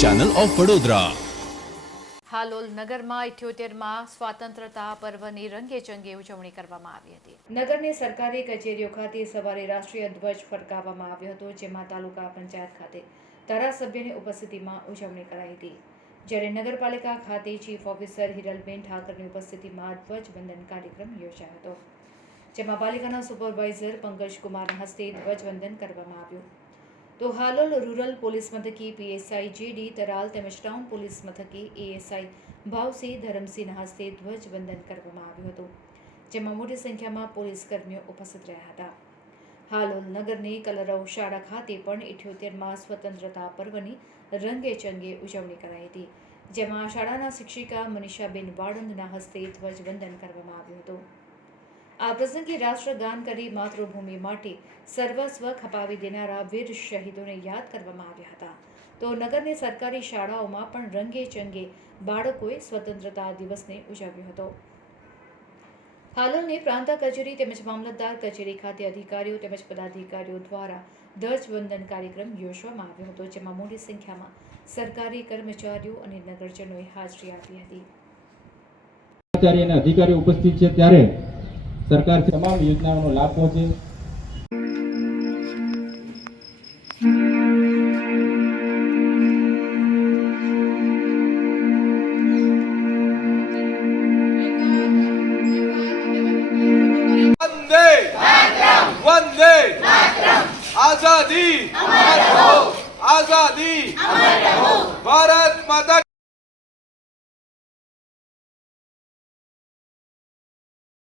Channel of Vadodara Halol નગરમાં ઇઠ્યોતેરમાં સ્વાતંત્રતા પર્વની રંગેચંગે ઉજવણી કરવામાં આવી હતી. નગરની સરકારી કચેરીઓ ખાતે સવારે રાષ્ટ્રીય ધ્વજ ફરકાવવામાં આવ્યો હતો જેમાં તાલુકા પંચાયત ખાતે ધારાસભ્યની ઉપસ્થિતિમાં ઉજવણી કરાઈ હતી. જ્યારે નગરપાલિકા ખાતે ચીફ ઓફિસર હિરલબેન ઠાકરની ઉપસ્થિતિમાં ધ્વજવંદન કાર્યક્રમ યોજાયો હતો જેમાં પાલિકાના સુપરવાઇઝર પંકજ કુમારના હસ્તે ધ્વજવંદન કરવામાં આવ્યું. તો હાલોલ રૂરલ પોલીસ મથકી પીએસઆઈ જીડી તરાલ તેમજ ટાઉન પોલીસ મથકે એએસઆઈ ભાવસિંહ ધરમસિંહના હસ્તે ધ્વજવંદન કરવામાં આવ્યું હતું, જેમાં મોટી સંખ્યામાં પોલીસ કર્મીઓ ઉપસ્થિત રહ્યા હતા. હાલોલ નગરની કલરવ શાળા ખાતે પણ ઇઠ્યોતેરમાં સ્વતંત્રતા પર્વની રંગે ચંગે ઉજવણી કરાઈ હતી, જેમાં શાળાના શિક્ષિકા મનીષાબેન વાળંદના હસ્તે ધ્વજવંદન કરવામાં આવ્યું હતું. આ પ્રસંગે રાષ્ટ્રગાન કરી માતૃભૂમિ માટે સર્વસ્વ ખપાવી દેનારા વીર શહીદોને યાદ કરવામાં આવ્યા હતા. તો નગરની સરકારી શાળાઓમાં પણ રંગે ચંગે બાળકોએ સ્વતંત્રતા દિવસને ઉજવ્યો હતો. હાલોલની પ્રાંત કચેરી તેમજ મામલતદાર કચેરી ખાતે અધિકારીઓ તેમજ પદાધિકારીઓ દ્વારા ધ્વજવંદન કાર્યક્રમ યોજવામાં આવ્યો હતો, જેમાં મોટી સંખ્યામાં સરકારી કર્મચારીઓ અને નગરજનોએ હાજરી આપી હતી. કર્મચારી ઉપસ્થિત છે. ત્યારે સરકાર તમામ યોજનાઓનો લાભ પહોંચે. આઝાદી આઝાદી ભારત